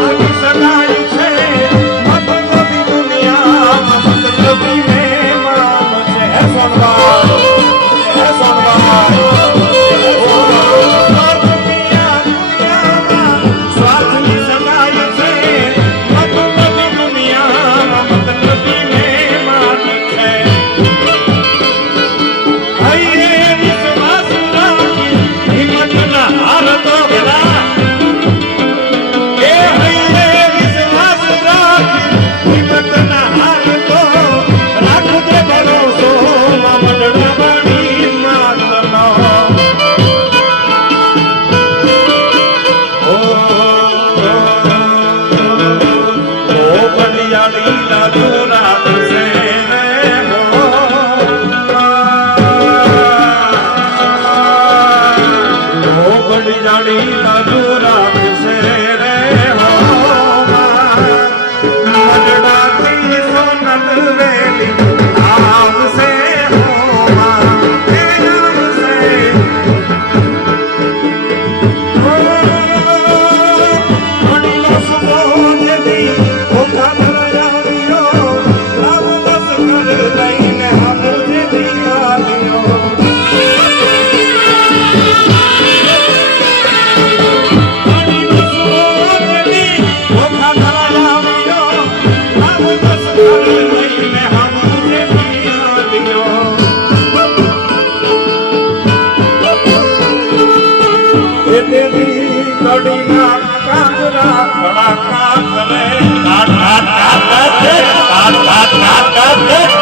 I'm চলে যাবে ઘડીના કાગરા ઘડા કાગરે. કાગરા કાગરે કાગરા કાગરે